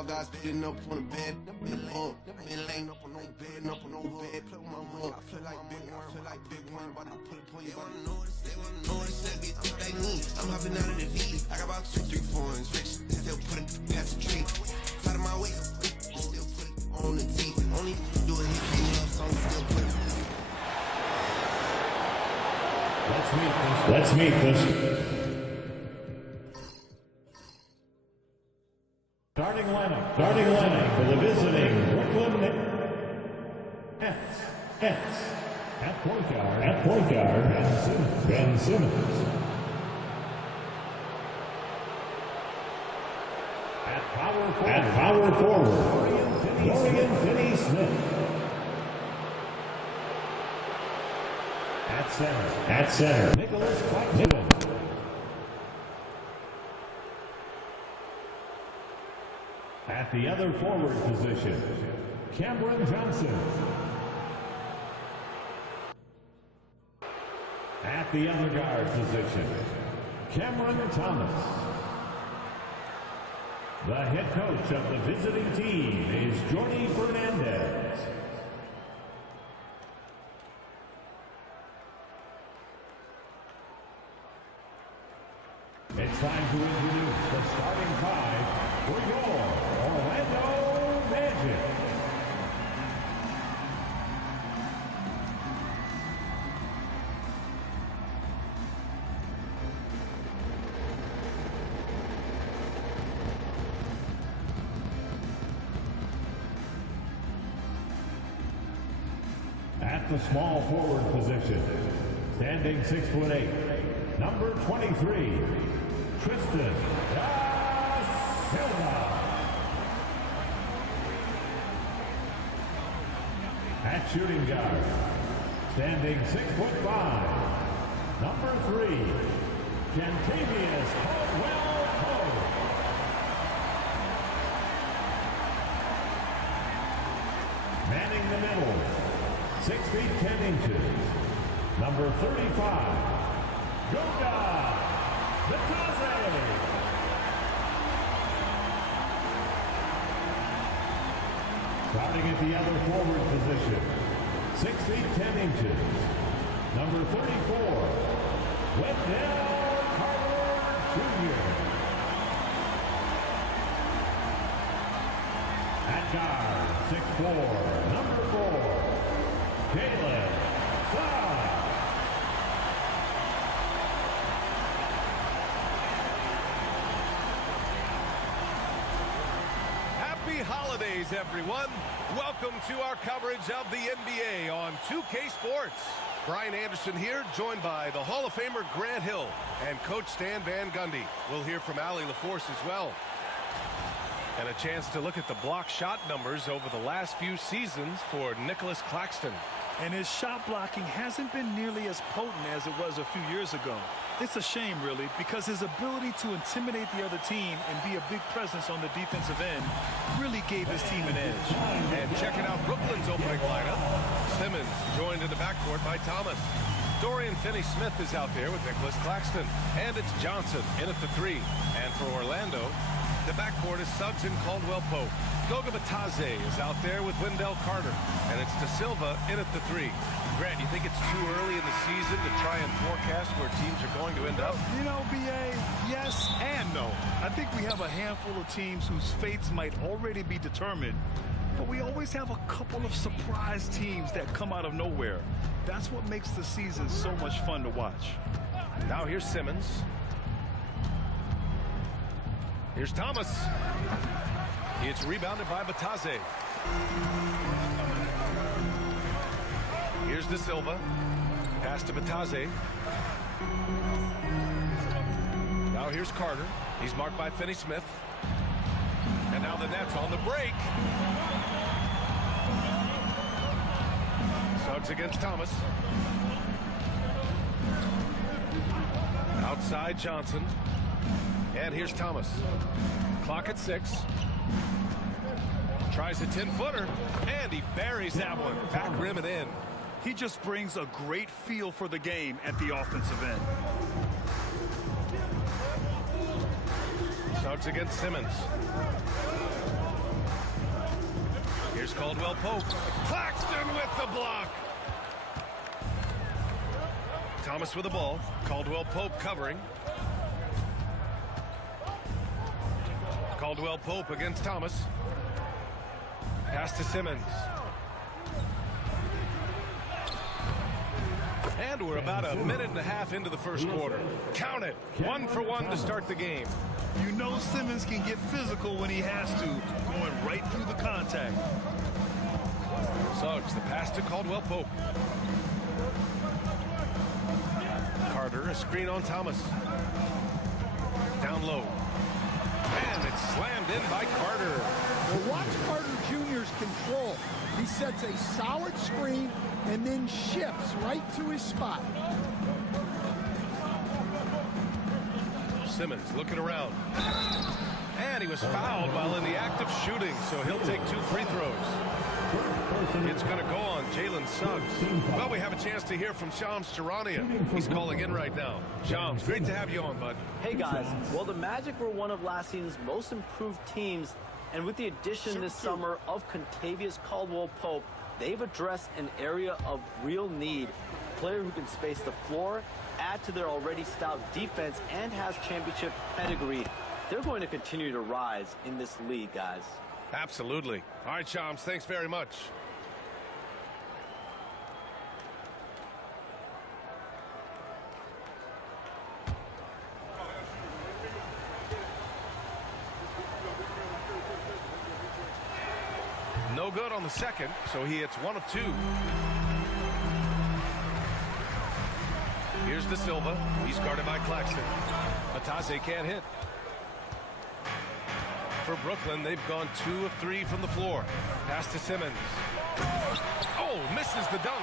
all guys sitting up on the bed. Been laying up on no bed, up on no bed. Play with my mug. I feel like big one. About to put it on you. They wanna know what it said, bitch, what they need. I'm hopping out of the V. I got about 2, 3 foreigns, rich. Still put it past the tree. Out of my way, still put it on the T. Only do a hit for love song, still put it. Let's meet this. Starting lineup for the visiting Brooklyn Nets. At point guard, Ben Simmons. At power forward, Dorian Finney-Smith. At center, Nicholas Claxton. At the other forward position, Cameron Johnson. At the other guard position, Cameron Thomas. The head coach of the visiting team is Jordi Fernandez. It's time to introduce the starting five for your Orlando Magic. At the small forward position, standing 6'8", number 23, Tristan da Silva. At shooting guard, standing 6'5", number 3, Kentavious Caldwell-Pope. Manning the middle, 6 feet 10 inches, number 35, Goga Bitadze. Starting at the other forward position, 6 feet 10 inches, number 34, Wendell Carter Jr. At guard, 6'4", number 4, Jalen Suggs. Happy holidays, everyone. Welcome to our coverage of the NBA on 2K Sports. Brian Anderson here, joined by the Hall of Famer Grant Hill and Coach Stan Van Gundy. We'll hear from Allie LaForce as well. And a chance to look at the block shot numbers over the last few seasons for Nicholas Claxton. And his shot blocking hasn't been nearly as potent as it was a few years ago. It's a shame, really, because his ability to intimidate the other team and be a big presence on the defensive end really gave his team an edge. And checking out Brooklyn's opening lineup, Simmons joined in the backcourt by Thomas. Dorian Finney-Smith is out there with Nicholas Claxton. And it's Johnson in at the 3. And for Orlando, the backcourt is Suggs and Caldwell-Pope. Goga Bitadze is out there with Wendell Carter. And it's Da Silva in at the 3. Grant, you think it's too early in the season to try and forecast where teams are going to end up? You know, B.A., yes and no. I think we have a handful of teams whose fates might already be determined. But we always have a couple of surprise teams that come out of nowhere. That's what makes the season so much fun to watch. Now here's Simmons. Here's Thomas. It's rebounded by Bitadze. Here's Da Silva. Pass to Bitadze. Now here's Carter. He's marked by Finney-Smith. And now the Nets on the break. Suggs against Thomas. Outside Johnson. And here's Thomas. Clock at 6. Tries a 10-footer. And he buries that one. Back rim and in. He just brings a great feel for the game at the offensive end. Suggs against Simmons. Caldwell Pope. Claxton with the block. Thomas with the ball. Caldwell Pope covering. Caldwell Pope against Thomas. Pass to Simmons. And we're about a minute and a half into the first quarter. Count it. 1 for 1 to start the game. You know Simmons can get physical when he has to, going right through the contact. Suggs, the pass to Caldwell Pope. Carter, a screen on Thomas. Down low. And it's slammed in by Carter. Well, watch Carter Jr.'s control. He sets a solid screen and then shifts right to his spot. Simmons looking around. And he was fouled while in the act of shooting, so he'll take 2 free throws. It's going to go on Jalen Suggs. Well, we have a chance to hear from Shams Charania. He's calling in right now. Shams, great to have you on, bud. Hey, guys. Well, the Magic were one of last season's most improved teams, and with the addition this summer of Contavious Caldwell-Pope, they've addressed an area of real need. A player who can space the floor, add to their already stout defense, and has championship pedigree. They're going to continue to rise in this league, guys. Absolutely. All right, Shams, thanks very much. No good on the second, so he hits 1 of 2. Here's De Silva. He's guarded by Claxton. Atase can't hit. For Brooklyn, they've gone 2 of 3 from the floor. Pass to Simmons. Oh, misses the dunk.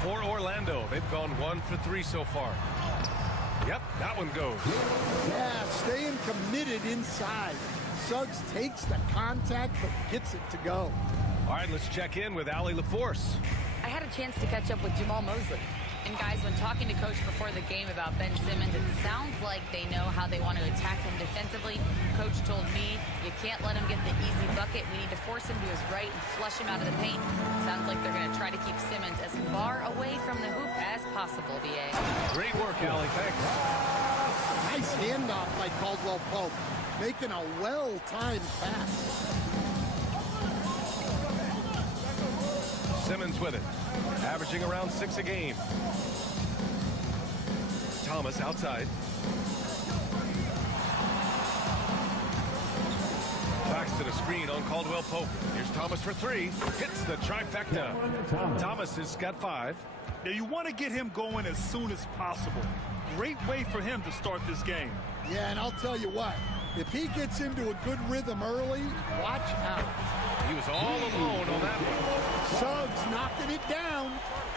For Orlando, they've gone 1 for 3 so far. Yep, that one goes. Yeah, staying committed inside. Suggs takes the contact but gets it to go. All right, let's check in with Allie LaForce. I had a chance to catch up with Jamal Mosley. And guys, when talking to Coach before the game about Ben Simmons, it sounds like they know how they want to attack him defensively. Coach told me, you can't let him get the easy bucket. We need to force him to his right and flush him out of the paint. Sounds like they're going to try to keep Simmons as far away from the hoop as possible, BA. Great work, Allie. Thanks. Nice handoff by Caldwell Pope, making a well-timed pass. Simmons with it, averaging around 6 a game. Thomas outside. Claxton a screen on Caldwell Pope. Here's Thomas for 3. Hits the trifecta. Thomas has got 5. Now, you want to get him going as soon as possible. Great way for him to start this game. Yeah, and I'll tell you what, if he gets into a good rhythm early, watch out. He was all alone on that one. Suggs knocking it down,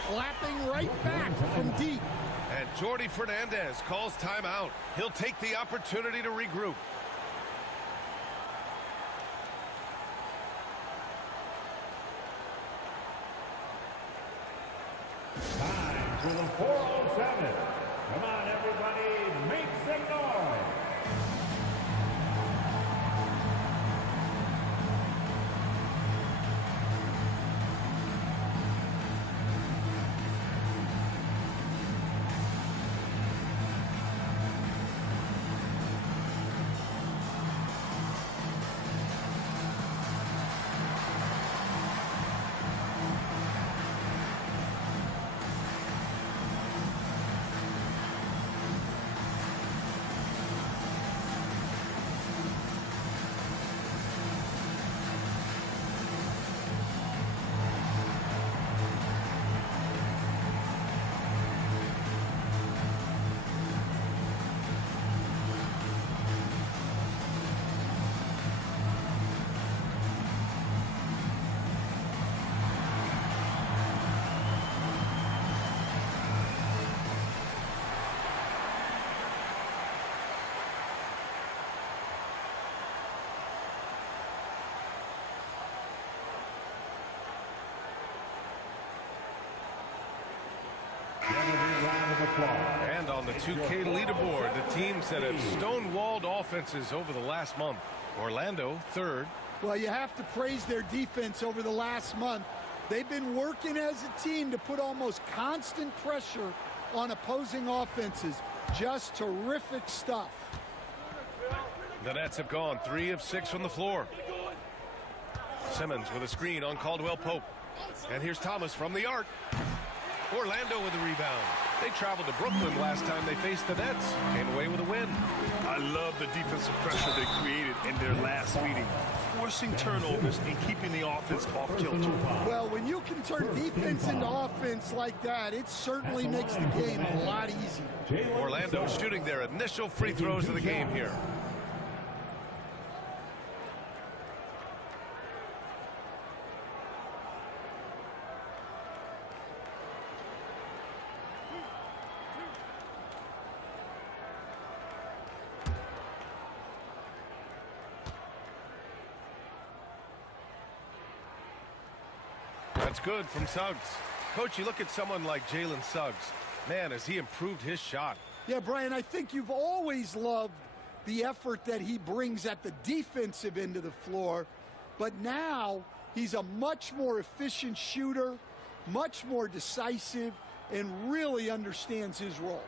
clapping right back from deep. And Jordi Fernandez calls timeout. He'll take the opportunity to regroup. Time for the 407. Come on, everybody, make some noise. And on the 2K leaderboard, the teams that have stonewalled offenses over the last month. Orlando, 3rd. Well, you have to praise their defense over the last month. They've been working as a team to put almost constant pressure on opposing offenses. Just terrific stuff. The Nets have gone 3 of 6 from the floor. Simmons with a screen on Caldwell Pope. And here's Thomas from the arc. Orlando with a rebound. They traveled to Brooklyn last time they faced the Nets. Came away with a win. I love the defensive pressure they created in their last meeting, forcing turnovers and keeping the offense off kilter. Well, when you can turn defense into offense like that, it certainly makes the game a lot easier. Orlando shooting their initial free throws of the game here. That's good from Suggs. Coach, you look at someone like Jalen Suggs. Man, has he improved his shot. Yeah, Brian, I think you've always loved the effort that he brings at the defensive end of the floor. But now he's a much more efficient shooter, much more decisive, and really understands his role.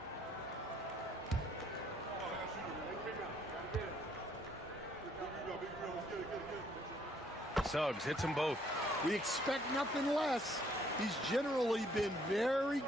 Suggs hits them both. We expect nothing less. He's generally been very